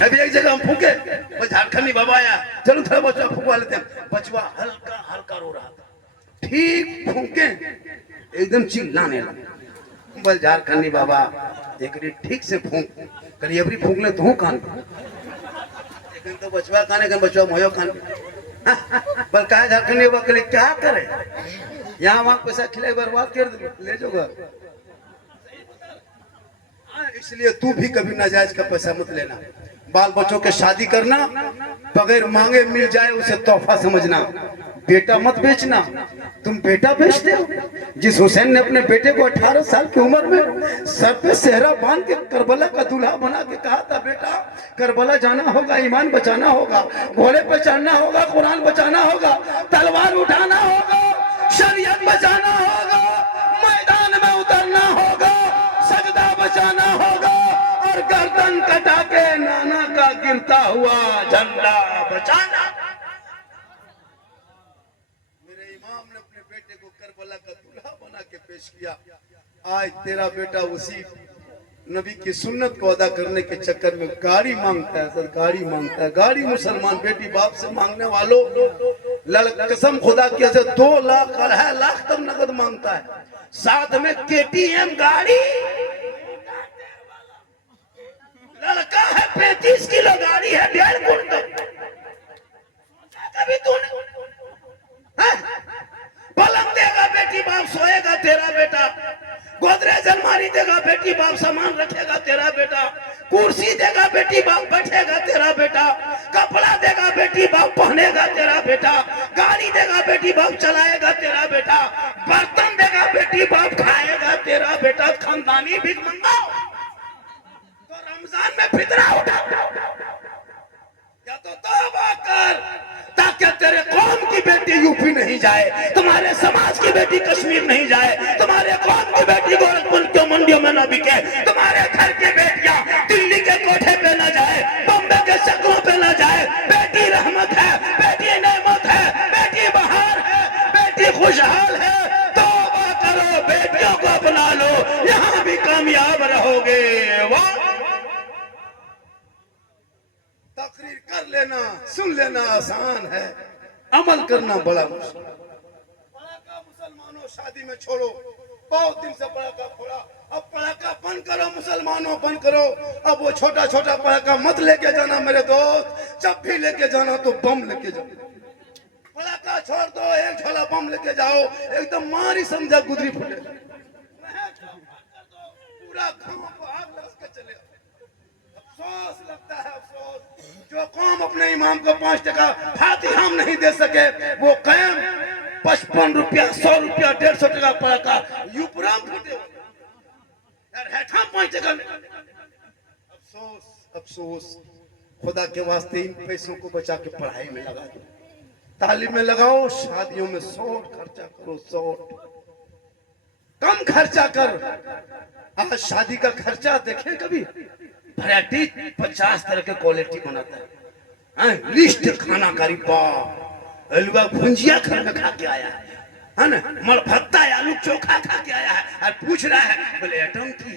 अभी एक जगह हम फूके, वो झारखंडी बाबा आया, चलो थोड़ा बचवा फूकवा लेते हैं। बचवा हल्का हल्का रो रहा था, ठीक फूके एकदम चिल्लाने लगा। बोल झारखंडी बाबा एक ठीक से फूक, कल एवरी फूक ले तो कान, लेकिन तो बचवा काने कन बचवा मोयो कान। बल कहा झारखंडी बाबा के लिए क्या करे, यहाँ वहां पैसा खिलाए बर्बाद कर ले जो घर। इसलिए तू भी कभी नाजायज का पैसा मत लेना। बाल बच्चों के शादी करना बगैर मांगे मिल जाए उसे तोहफा समझना। बेटा मत बेचना, तुम बेटा बेचते हो। जिस हुसैन ने अपने बेटे को 18 साल की उम्र में सर पे सेहरा बांध के करबला का दूल्हा बना के कहा था, बेटा करबला जाना होगा, ईमान बचाना होगा, घोड़े पे चढ़ना होगा, कुरान बचाना होगा, तलवार उठाना होगा, शरीयत बचाना होगा, मैदान में उतरना होगा, सजदा बचाना होगा और गर्दन कटा के नाना का गिरता हुआ झंडा बचाना। मेरे इमाम ने अपने बेटे को करबला का दूल्हा बना के पेश किया। आज तेरा बेटा उसी नबी की सुन्नत को अदा करने के चक्कर में गाड़ी मांगता है सर, गाड़ी मांगता है। गाड़ी मुसलमान बेटी बाप से मांगने वालों, कसम खुदा की 2 लाख 2.5 लाख तक नगद मांगता है, साथ में KTM गाड़ी। लड़का है 35 किलो, गाड़ी है 1.5 कुंटल। कभी तूने पलंग देगा बेटी बाप सोएगा तेरा बेटा, गोदरेज अलमारी देगा बेटी बाप सामान रखेगा तेरा बेटा, कुर्सी देगा बेटी बाप बैठेगा तेरा बेटा, कपड़ा देगा बेटी बाप पहनेगा तेरा बेटा, गाड़ी देगा बेटी बाप चलाएगा तेरा बेटा, बर्तन देगा बेटी बाप खाएगा तेरा बेटा। खानदानी भीख मंगाओ तो रमजान में फितरा उठा या तो तौबा कर, ताकि तेरे कौम की बेटी यूपी नहीं जाए, तुम्हारे समाज की बेटी कश्मीर नहीं जाए, तुम्हारे कौम की बेटी गोरखपुर के मंडियों में न बिके, तुम्हारे घर की बेटियां दिल्ली के कोठे पे न जाए, बम्बे के शक्लों पे न जाए। बेटी रहमत है, बेटी नेमत है, बेटी बहार है, बेटी खुशहाल है। तौबा करो, बेटियों को अपना लो, यहाँ भी कामयाब रहोगे। वाह, तकरीर कर लेना, सुन लेना आसान है, अमल करना बड़ा मुश्किल। पड़ाका मुसलमानों शादी में छोड़ो, बहुत दिन से पड़ाका फोड़ा, अब पड़ाका बंद करो मुसलमानों, बंद करो। अब वो छोटा छोटा पड़ाका मत लेके जाना मेरे दोस्त, जब भी लेके जाना तो बम लेके जाओ। पड़ाका छोड़ दो, एक झोला बम लेके जाओ, एकदम मारी समझा गुदरी फूटे, पूरा गांव को आग लगा के चले। अफसोस लगता है, अफसोस जो कौम अपने इमाम को 5 टका फातिहा नहीं दे सके, वो कायम 55 रुपया 100 रुपया 150 टका पड़ाका यूपराम फूटे यार, 5 टका। अफसोस अफसोस, खुदा के वास्ते इन पैसों को बचा के पढ़ाई में लगा दो, तालीम में लगाओ, शादियों में 100 खर्चा करो, 100 कम खर्चा कर। आज शादी का खर्चा देखें कभी, वैरायटी 50 तरह के क्वालिटी बनाता है, लिस्ट खाना का रिपा हलवा भुंजिया घर में खा के आया है ना, मर भत्ता आलू चोखा खा के आया है, और पूछ रहा है बोले एटम थी,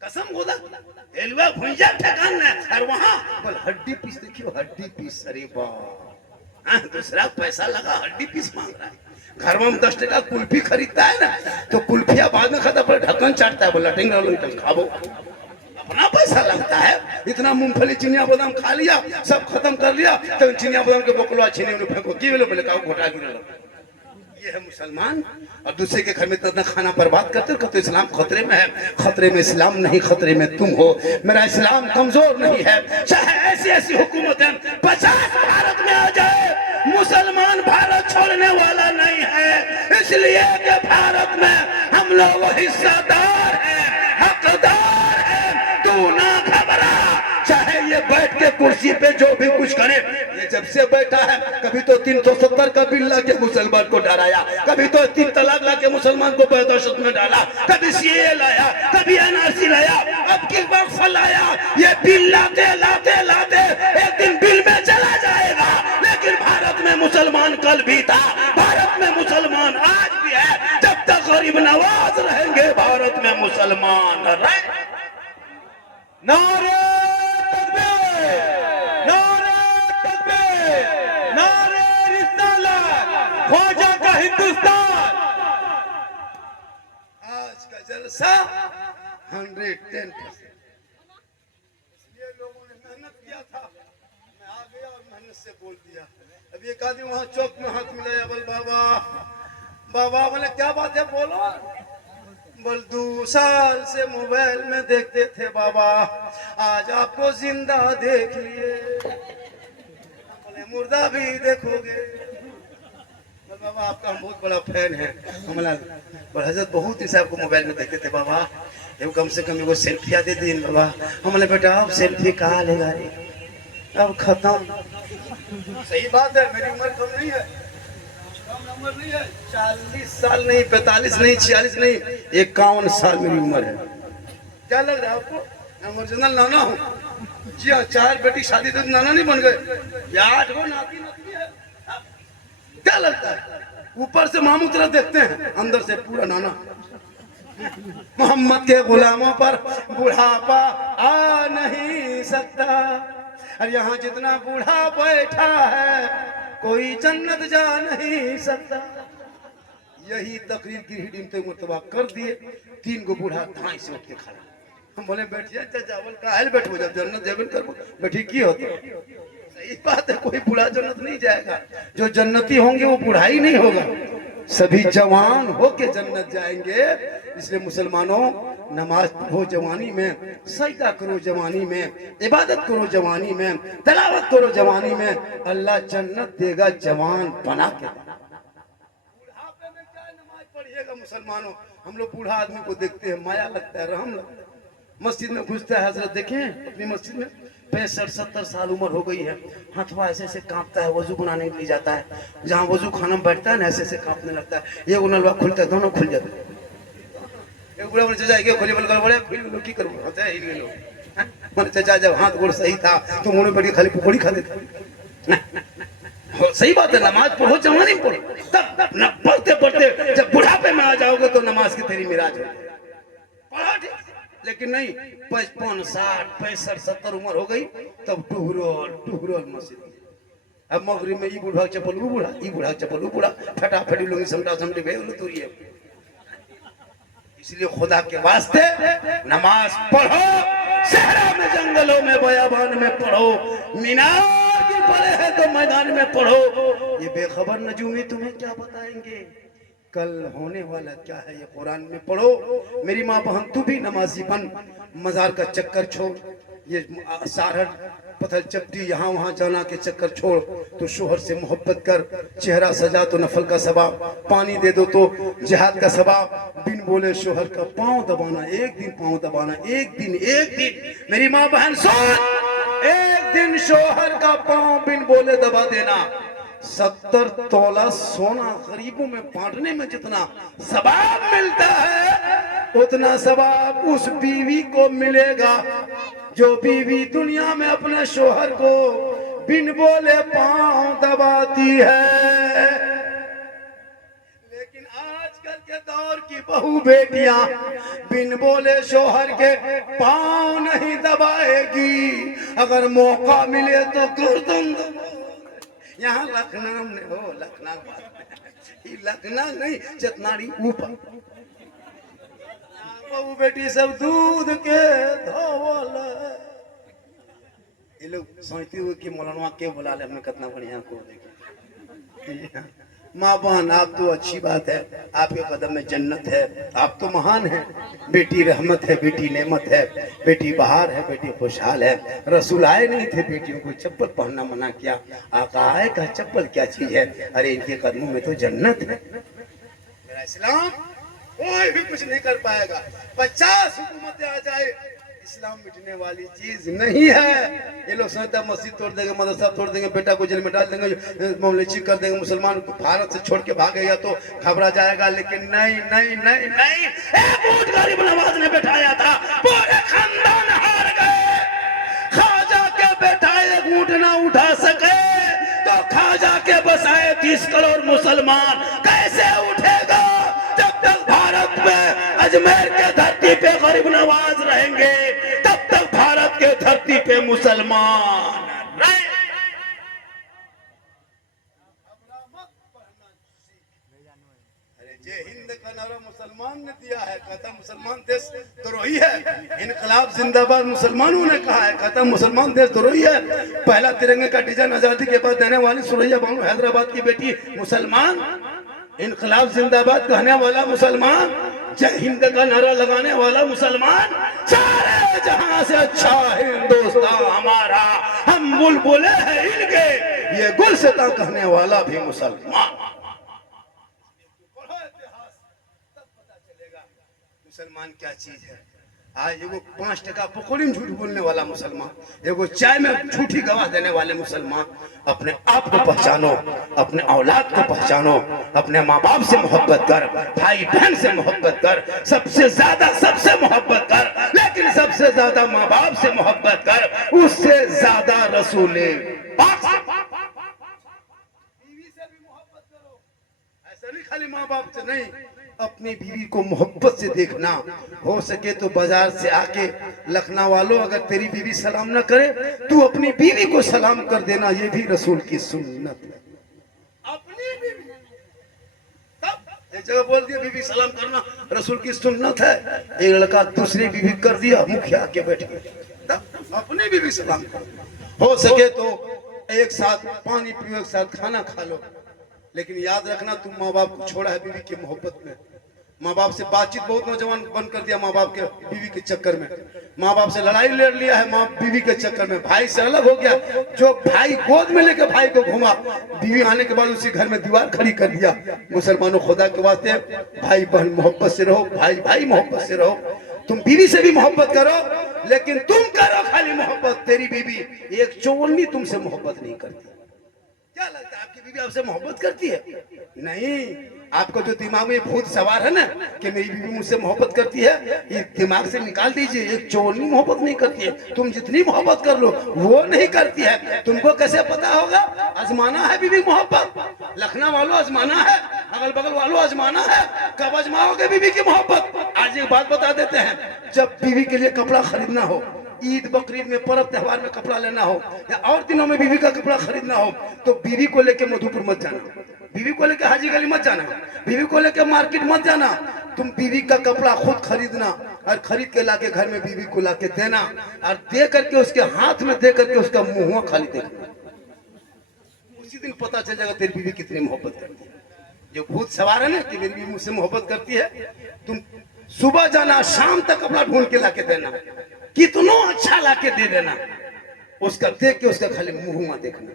कसम खुदा हलवा भुंजिया ठकान है, और वहां बोल हड्डी पीस, देखियो हड्डी पीस। अरे वाह, दूसरा पैसा लगा हड्डी पीस मांग रहा है। घर में 10 टका कुल्फी खरीदता है ना, तो कुल्फिया बाद में खाता पर ढक्कन चाटता है, बोला टिंग खाबो, अपना पैसा लगता है। इतना मूंगफली चिनिया बादाम खा लिया, सब खत्म कर लिया, तो चिनिया बादाम के बोकलवा छीने उन्हें फेंको, की बोले का घोटा गिर। ये है मुसलमान, और दूसरे के घर में इतना खाना बर्बाद करते हो, तो इस्लाम खतरे में है। खतरे में इस्लाम नहीं, खतरे में तुम हो। मेरा इस्लाम कमजोर नहीं है, चाहे ऐसी ऐसी हुकूमतें 50 भारत में आ जाए, मुसलमान भारत छोड़ने वाला नहीं है, इसलिए कि भारत में हम लोग हिस्सेदार हैं, हकदार हैं। तू ना घबरा, चाहे ये बैठ के कुर्सी पे जो भी कुछ करे। ये जब से बैठा है, कभी तो 370 का बिल ला के मुसलमान को डराया, कभी तो 3 तलाक ला के मुसलमान को दहशत में डाला, कभी CAA लाया, कभी NRC लाया, अब किस वक्त लाया। ये बिल लाते लाते लाते एक दिन बिल में चला जाएगा, लेकिन भारत में मुसलमान कल भी था, भारत में मुसलमान आज भी है। जब तक गरीब नवाज रहेंगे, भारत में मुसलमान रहे। नारे तकबीर, नारे तकबीर, नारे रिसालत, ख्वाजा का हिंदुस्तान। आज का जलसा 110%। ये लोगों ने मेहनत किया था, मैं आ गया और मेहनत से बोल दिया। अब एक आदमी वहां चौक में हाथ मिलाया, बोल बाबा बाबा, बोले क्या बात है बोलो। बोल 2 साल से मोबाइल में देखते थे बाबा, आज आपको जिंदा देख लिए। बोले मुर्दा भी देखोगे। बोल बाबा आपका हम बहुत बड़ा फैन है। हमला बोल हजरत बहुत दिन से आपको मोबाइल में देखते थे बाबा, एगो कम से कम एगो सेल्फिया दे दिन बाबा। हमने बेटा अब सेल्फी कहाँ लेगा रे, अब खत्म। सही बात है, मेरी उम्र कम नहीं है, कम उम्र नहीं है, 40 साल नहीं, 45 नहीं, 46 नहीं, 51 साल मेरी उम्र है। क्या लग रहा है आपको, मैं ओरिजिनल नाना हूँ। जी हाँ, 4 बेटी शादी तो नाना नहीं बन गए, या 8 गो नाती नाती है। क्या लगता है, ऊपर से मामू तरह देखते हैं, अंदर से पूरा नाना। मोहम्मद के गुलामों पर बुढ़ापा आ नहीं सकता, और यहाँ जितना बूढ़ा बैठा है कोई जन्नत जा नहीं सकता। यही तकरीर की हिडिंग तो मुर्तबा कर दिए। 3 गो बूढ़ा धाई से उठ के खड़ा। हम बोले बैठिए चावल का हाल बैठो, जब जन्नत जेबन कर बैठी की होती। सही बात है, कोई बूढ़ा जन्नत नहीं जाएगा, जो जन्नती होंगे वो बूढ़ा ही नहीं होगा, सभी जवान होके जन्नत जाएंगे। इसलिए मुसलमानों, नमाज पढ़ो जवानी में, सजदा करो जवानी में, इबादत करो जवानी में, तिलावत करो जवानी में, अल्लाह जन्नत देगा जवान बना के। बुढ़ापे में क्या नमाज पढ़िएगा मुसलमानों। हम लोग बूढ़ा आदमी को देखते हैं, माया लगता है, रहम लगता है। मस्जिद में घुसता है, हजरत देखें अपनी मस्जिद में 65-70 साल उम्र हो गई है, हाथवा ऐसे ऐसे कांपता है, वजू बनाने के लिए जाता है, जहाँ वजू खाना में बैठता है ना ऐसे ऐसे कांपने लगता है। ये नलवा खुलता है, दोनों खुल जाते हैं। एक बुढ़ा बोले चाचा खोली बोल कर बोले की करूँ होता है इन लोग। बोले चाचा जब हाथ गोड़ सही था तो मुंह में बैठ के खाली पकौड़ी खा लेते। सही बात है, नमाज पढ़ो जवानी में पढ़ो, तब न पढ़ते पढ़ते जब बुढ़ापे में आ जाओगे तो नमाज की तेरी मिराज हो पढ़ा ठीक। लेकिन नहीं, 55, 60, 65, 70 उम्र हो गई तब टुहरोल मस्जिद। अब मगरिब में ये बूढ़ा चप्पल वो बूढ़ा, ये बूढ़ा चप्पल वो बूढ़ा, फटाफटी लोग समटा समटे गए तो ये। इसलिए खुदा के वास्ते नमाज पढ़ो, सहरा में, जंगलों में, बयाबान में पढ़ो, मीनार की पढ़े है तो मैदान में पढ़ो। ये बेखबर नजूमी तुम्हें क्या बताएंगे कल होने वाला क्या है, ये कुरान में पढ़ो। मेरी माँ बहन तू भी नमाजी बन, मजार का चक्कर छोड़, ये सारहद पत्थर चपटी यहाँ वहाँ जाना के चक्कर छोड़, तो शोहर से मोहब्बत कर, चेहरा सजा तो नफल का सवाब, पानी दे दो तो जिहाद का सवाब, बिन बोले शोहर का पाँव दबाना, एक दिन पाँव दबाना, एक दिन मेरी माँ बहन सुन, एक दिन शोहर का पाँव बिन बोले दबा देना, 70 तोला सोना गरीबों में बांटने में जितना सवाब मिलता है उतना सवाब उस बीवी को मिलेगा जो बीवी दुनिया में अपने शोहर को बिन बोले पांव दबाती है। लेकिन आजकल के दौर की बहू बेटियां बिन बोले शोहर के पांव नहीं दबाएगी, अगर मौका मिले तो गर्दन यहाँ लखनऊ में हो, लखनऊ नहीं चतनाड़ी ऊपर बहू बेटी सब दूध के धोवल। ये लोग सोचते हुए कि मौलाना के बुला ले, हमें कितना बढ़िया को देखे। माँ बहन आप तो अच्छी बात है, आपके कदम में जन्नत है, आप तो महान हैं। बेटी रहमत है, बेटी नेमत है, बेटी बहार है, बेटी खुशहाल है। रसूल आए नहीं थे बेटियों को चप्पल पहनना मना किया, आका आए का चप्पल क्या चीज है, अरे इनके कदमों में तो जन्नत है। मेरा इस्लाम कोई भी कुछ नहीं कर पाएगा, 50 हुकूमतें आ जाए, इस्लाम मिटने वाली चीज नहीं है। ये लोग सोचते हैं मस्जिद तोड़ देंगे, मदरसा तोड़ देंगे, बेटा को जेल में डाल देंगे, मामलेची कर देंगे, मुसलमान को भारत से छोड़ के भागेगा तो घबरा जाएगा। लेकिन नहीं नहीं नहीं नहीं, एक ऊंट गरीब नवाज ने बैठाया था, पूरे खानदान हार गए। खाजा के बैठा एक ऊंट ना उठा सके तो खाजा के बसाए 30 करोड़ मुसलमान कैसे उठेगा? जब तक भारत में अजमेर के धरती पे गरीब नवाज रहेंगे तब तक भारत धरती पे मुसलमान रहे। ये हिंद का नारा मुसलमान ने दिया है, कहता मुसलमान देश द्रोही है। इनकलाब जिंदाबाद मुसलमानों ने कहा है, कहता मुसलमान देश द्रोही है। पहला तिरंगे का डिजाइन आजादी के बाद देने वाली सुरैया बानो हैदराबाद की बेटी मुसलमान। इनकलाब जिंदाबाद कहने वाला मुसलमान, जय हिंद का नारा लगाने वाला मुसलमान। सारे जहां से अच्छा हिंदुस्तान हमारा, हम बुलबुले हैं इनके, ये गुलसिता कहने वाला भी मुसलमान। मुसलमान क्या चीज है? आज एगो 5 टका पकौड़ी में झूठ बोलने वाला मुसलमान, एगो चाय में झूठी गवाह देने वाले मुसलमान। अपने आप को पहचानो, अपने औलाद को पहचानो, अपने माँ बाप से मोहब्बत कर, भाई बहन से मोहब्बत कर, सबसे ज्यादा सबसे मोहब्बत कर, लेकिन सबसे ज्यादा माँ बाप से मोहब्बत कर, उससे ज्यादा रसूल पाक से, बीवी से भी मोहब्बत करो। ऐसा नहीं खाली माँ बाप से नहीं, अपनी बीवी को मोहब्बत से देखना। हो सके तो बाजार से आके लखनऊ वालों, अगर तेरी बीवी सलाम ना करे तू अपनी बीवी को सलाम कर देना, ये भी रसूल की सुन्नत है। अपनी बीवी तब एक जगह बोल दिया बीवी सलाम करना रसूल की सुन्नत है, एक लड़का दूसरी बीवी कर दिया, मुखिया के बैठे, तब अपनी बीवी सलाम कर। हो सके तो एक साथ पानी पियो, एक साथ खाना खा लो, लेकिन याद रखना तुम माँ बाप को छोड़ा है बीवी की मोहब्बत में। माँ बाप से बातचीत बहुत नौजवान बंद कर दिया माँ बाप के बीवी के चक्कर में। माँ बाप से लड़ाई लड़ लिया है माँ बीवी के चक्कर में, भाई से अलग हो गया। जो भाई गोद में लेके भाई को घुमा, बीवी आने के बाद उसी घर में दीवार खड़ी कर दिया। मुसलमानों खुदा के वास्ते भाई बहन मोहब्बत से रहो, भाई भाई मोहब्बत से रहो। तुम बीवी से भी मोहब्बत करो, लेकिन तुम करो खाली मोहब्बत, तेरी बीवी एक चोरनी तुमसे मोहब्बत नहीं करती। क्या लगता है आपकी बीवी आपसे मोहब्बत करती है? नहीं, आपको जो दिमाग में भूत सवार है ना कि मेरी बीवी मुझसे मोहब्बत करती है, ये दिमाग से निकाल दीजिए। एक चोरनी मोहब्बत नहीं करती है, तुम जितनी मोहब्बत कर लो वो नहीं करती है। तुमको कैसे पता होगा? आजमाना है बीवी मोहब्बत, लखनऊ वालों आजमाना है, अगल बगल वालों आजमाना है। कब आजमाओगे बीवी की मोहब्बत? आज एक बात बता देते हैं, जब बीवी के लिए कपड़ा खरीदना हो, ईद बकरीद में पर्व त्योहार में कपड़ा लेना हो, या और दिनों में बीवी का कपड़ा खरीदना हो, तो बीवी को लेके मधुपुर मत जाना, बीवी को लेके हाजी गली मत जाना, बीवी को लेके मार्केट मत जाना। तुम बीवी का कपड़ा खुद खरीदना और खरीद के लाके घर में बीवी को लाके देना, और दे करके उसके हाथ में दे करके उसका मुंह खाली देखना। उसी दिन पता चल जाएगा तेरी बीवी कितनी मोहब्बत करती है। जो भूत सवार है ना कि मेरी बीवी मुझसे मोहब्बत करती है, तुम सुबह जाना शाम तक कपड़ा ढूंढ के लाके देना, कितना अच्छा लाके दे देना, उसका देख के उसका खाली मुंह देखना।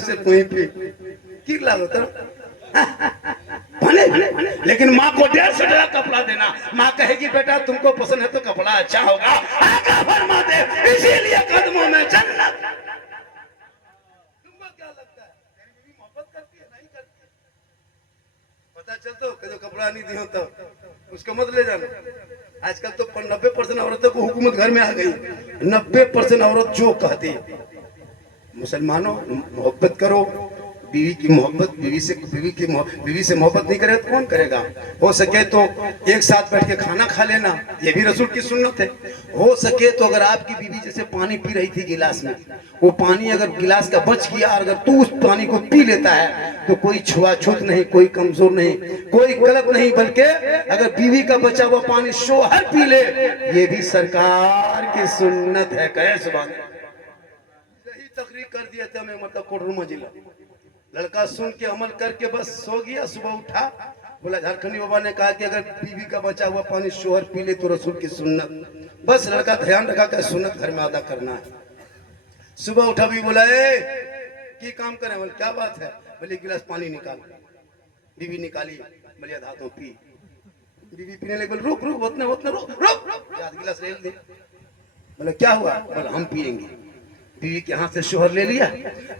से कोई भी की लागत भने, लेकिन माँ को 150 टका कपड़ा देना। माँ कहेगी बेटा तुमको पसंद है तो कपड़ा अच्छा होगा, आका फरमा दे, इसीलिए कदमों में जन्नत। तुमको क्या लगता है तेरी बीवी मोहब्बत करती है? नहीं करती। पता चलता हो कि जो कपड़ा नहीं दिया तो उसको मत ले जाना। आजकल तो 90% औरतों को हुकूमत घर में आ गई। 90% औरत जो कहती है, मुसलमानों मोहब्बत करो, बीवी की मोहब्बत, बीवी से मोहब्बत नहीं करे तो कौन करेगा? हो सके तो एक साथ बैठ के खाना खा लेना, ये भी रसूल की सुन्नत है। हो सके तो अगर आपकी बीवी जैसे पानी पी रही थी गिलास में, वो पानी अगर गिलास का बच गया, अगर तू उस पानी को पी लेता है तो कोई छुआछूत नहीं, कोई कमजोर नहीं, कोई गलत नहीं, बल्कि अगर बीवी का बचा हुआ पानी शोहर पी ले, ये भी सरकार की सुन्नत है। कहे सुभान। यही तकरीर कर दिया था मैं, मतलब कोडरमा जिला। लड़का सुन के अमल करके बस सो गया। सुबह उठा, बोला झारखंडी बाबा ने कहा कि अगर बीवी का बचा हुआ पानी शोहर पी ले तो रसूल की सुन्नत। बस लड़का ध्यान रखा कि सुन्नत घर में अदा करना है। सुबह उठा भी बोला की काम करे? बोले क्या बात है? बोले गिलास पानी निकाल। बीवी निकाली, बोले हाथों पी। बीवी पीने लगे, बोले रुक रुक, उतना उतना रुक रुक, आध गिलास ले दे। बोले क्या हुआ? बोले हम पियेंगे। बीवी के हाथ से शोहर ले लिया,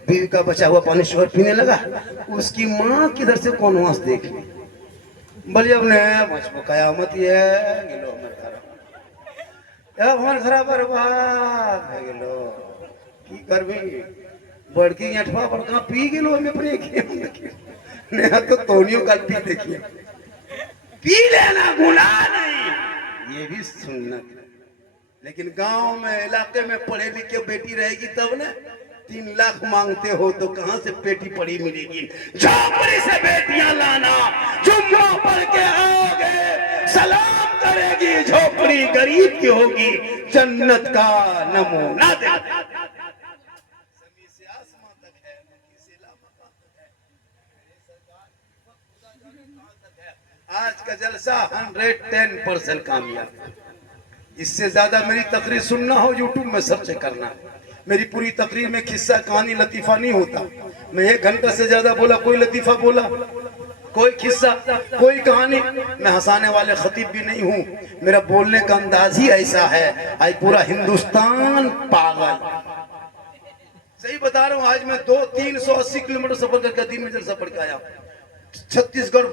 बीवी का बचा हुआ पानी शोहर पीने लगा। उसकी माँ किधर से कौन वास देख ली, बोले अब ने कयामत ये गेलो हमारे घर बर्बाद है गेलो, की करबी? बड़की अठवा बड़का पी गेलो, हम अपने ने तो तोनियो का पी देखिए। पी लेना गुनाह नहीं, ये भी सुन्नत है। लेकिन गांव में इलाके में पढ़े लिखे बेटी रहेगी तब ना 3 लाख मांगते हो तो कहां से पेटी पड़ी मिलेगी। झोपड़ी से बेटियां लाना, जुम्मा पढ़ के आओगे सलाम करेगी, झोपड़ी गरीब की होगी, जन्नत का नमूना दे। आज का जलसा 110% कामयाब। इससे ज्यादा मेरी तकरीर सुनना हो यूट्यूब में सर्च करना। मेरी पूरी तकरीर में किस्सा कहानी लतीफा नहीं होता। मैं 1 घंटा से ज्यादा बोला, कोई लतीफा बोला, कोई किस्सा, कोई कहानी। मैं हंसाने वाले खतीब भी नहीं हूँ। मेरा बोलने का अंदाज ही ऐसा है, आज पूरा हिंदुस्तान पागल। सही बता रहा हूँ। आज मैं 200-380 किलोमीटर सफर करके दिन में जलसा पढ़ के आया। छत्तीसगढ़,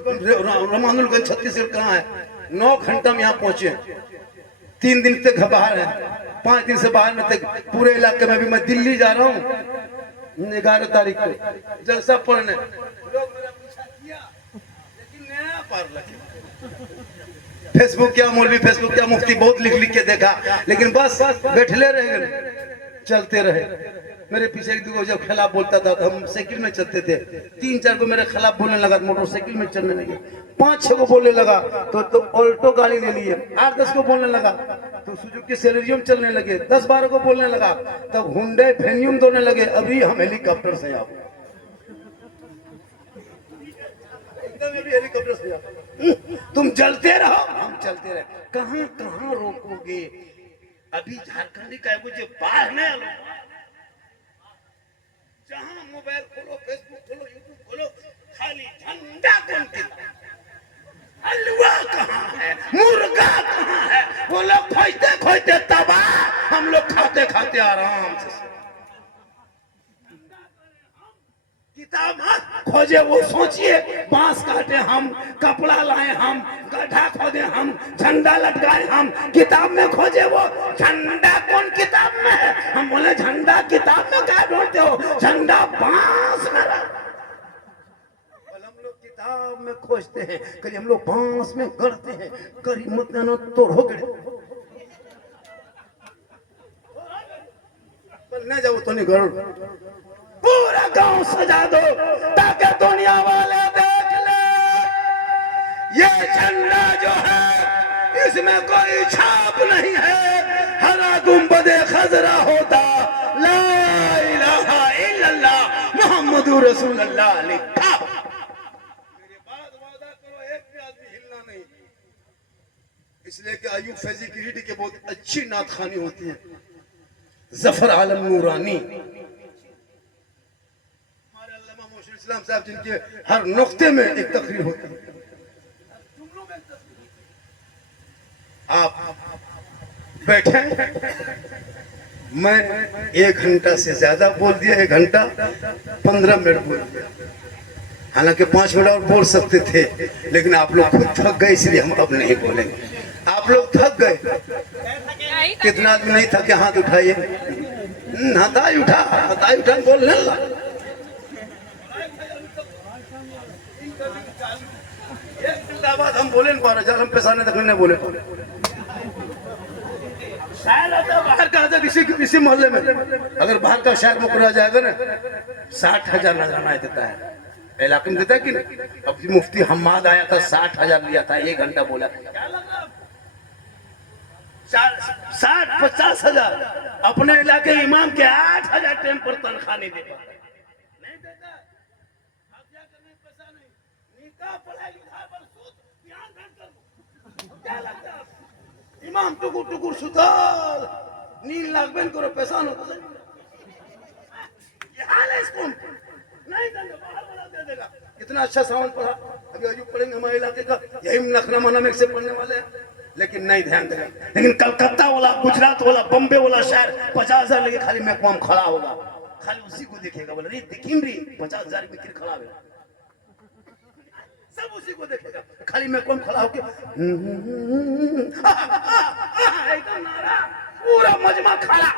रमानुलगंज छत्तीसगढ़ कहाँ है, 9 घंटा में यहाँ पहुंचे। 3 दिन तक बाहर है, 5 दिन से बाहर में तक पूरे इलाके में। भी मैं दिल्ली जा रहा हूँ 11 तारीख को जलसा पढ़ने। लोग मेरा पूछा किया, लेकिन नया पार लगे। फेसबुक क्या मौलवी, फेसबुक क्या मुफ्ती, बहुत लिख लिख के देखा, लेकिन बस बैठले रह गए, चलते रहे। मेरे पीछे 1-2 जब खिलाफ बोलता था तो हम साइकिल में चलते थे। 3-4 को मेरे खिलाफ बोलने लगा, मोटरसाइकिल में चलने लगे। 5-6 को बोलने लगा तो ऑल्टो गाड़ी ले लिए। 8-10 को बोलने लगा तो सुजुकी सेलेरियो में चलने लगे। 10-12 को बोलने लगा तब हुंडई फेनियम दौड़ने लगे। अभी हम हेलीकॉप्टर से आओ, एकदम अभी हेलीकॉप्टर से आओ। तुम चलते रहो, हम चलते रहे। कहाँ कहाँ रोकोगे। अभी झारखंडी का मुझे बाहर नहीं आलो। जहां मोबाइल खोलो, फेसबुक खोलो, यूट्यूब खोलो, खाली झंडा कौन किताब, हलवा कहाँ है, मुर्गा कहाँ है। वो लोग खोजते खोजते तबाह, हम लोग खाते खाते आराम से। किताब मत खोजे, वो सोचिए बांस काटे हम, कपड़ा लाए हम, गड्ढा खोदे हम, झंडा लटकाए हम। किताब में खोजे वो झंडा कौन किताब में है। हम बोले झंडा किताब में क्या ढूंढते हो, झंडा बांस में रहा। हम लोग किताब में खोजते हैं, कभी हम लोग बांस में गढ़ते हैं। करी मत ना तो हो गए, न जाओ तो नहीं गढ़। पूरा गांव सजा दो ताकि दुनिया वाले देख ले ये झंडा जो है इसमें कोई छाप नहीं है। हरा गुंबदे खजरा होता, ला इलाहा इल्लल्लाह मुहम्मदुर रसूलुल्लाह लिखा। मेरे बाद वादा करो, एक भी आदमी हिलना नहीं। इसलिए कि अयूब फैजी की रीड की बहुत अच्छी नात खानी होती है। जफर आलम नूरानी इस्लाम साहब, जिनके हर नुक्ते में एक तकरीर होती है। आप बैठे, मैं 1 घंटा से ज्यादा बोल दिया, 1 घंटा 15 मिनट बोल दिया। हालांकि 5 मिनट और बोल सकते थे, लेकिन आप लोग खुद थक गए, इसलिए हम अब नहीं बोलेंगे। आप लोग थक गए। कितना आदमी नहीं थके, हाथ उठाइए। हथाई उठा बोलने लगा। बाद हम बोले न पारे, जब हम पेशाने तक नहीं बोले। शायर आता बाहर का आता किसी मोहल्ले में, अगर बाहर का शायर मुकरा जाएगा ना 60,000 नजराना देता है। इलाके में देता है कि नहीं। अब मुफ्ती हम्माद आया था, 60,000 लिया था, 1 घंटा बोला। 60-50,000 अपने इलाके इमाम के 8,000 टाइम पर तनख्वाह नहीं देता। इमाम टुकुर टुकुर सुताल, नील लाख बहन करो पैसा होता है। ये हाल है इसको नहीं देंगे, बाहर वाला दे देगा। कितना अच्छा सावन पढ़ा, अभी अयूब पढ़ेंगे हमारे इलाके का, यही नखरामाना में से पढ़ने वाले हैं, लेकिन नहीं ध्यान देगा। लेकिन कलकत्ता वाला, गुजरात वाला, बम्बे वाला शहर 50,000 लेके खाली महकमा में खड़ा होगा, खाली उसी को देखेगा। बोले रे दिखीन रे 50,000 में किर खड़ा है, सब उसी को देखेगा। खाली मैं कौन खड़ा होके एकदम नारा, पूरा मजमा खड़ा।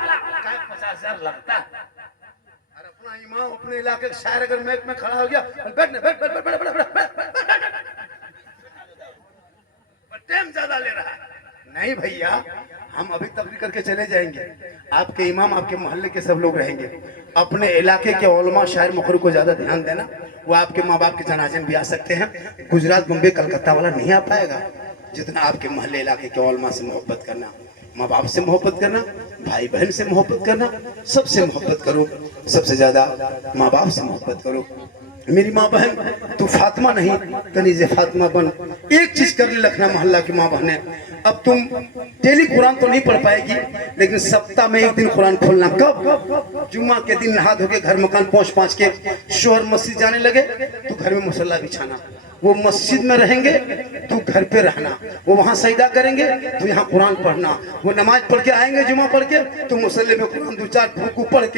50,000 लगता। और अपना इमाम अपने इलाके के शायर अगर मैक में खड़ा हो गया, बैठने बैठ बैठ बैठ बैठ बैठ, टाइम ज्यादा ले रहा है। नहीं भैया, हम अभी तकरीर करके चले जाएंगे। आपके इमाम, आपके मोहल्ले के सब लोग रहेंगे। अपने इलाके के उलमा शायर मुखर को ज्यादा ध्यान देना। वो आपके माँ बाप के जनाजे में भी आ सकते हैं। गुजरात, मुंबई, कलकत्ता वाला नहीं आ पाएगा। जितना आपके मोहल्ले इलाके के उलमा से मोहब्बत करना, माँ बाप से मोहब्बत करना, भाई बहन से मोहब्बत करना, सबसे मोहब्बत करो। सबसे ज्यादा माँ बाप से मोहब्बत करो। मेरी माँ बहन, तू फातिमा नहीं कनीज़े फातिमा बन। एक चीज कर ले लखना मोहल्ला की माँ बहने, अब तुम डेली कुरान तो नहीं पढ़ पाएगी, लेकिन सप्ताह में एक दिन कुरान खोलना। कब? जुम्मा के दिन नहा धो के घर मकान पहुंच पाँच के शोहर मस्जिद जाने लगे तो घर में मुसल्ला बिछाना। वो मस्जिद में रहेंगे तो घर पे रहना। वो वहाँ सजदा करेंगे तो यहाँ कुरान पढ़ना। वो नमाज पढ़ के आएंगे जुम्मा पढ़ के तो मुसल्ले में कुरान दो चार फूक पढ़ के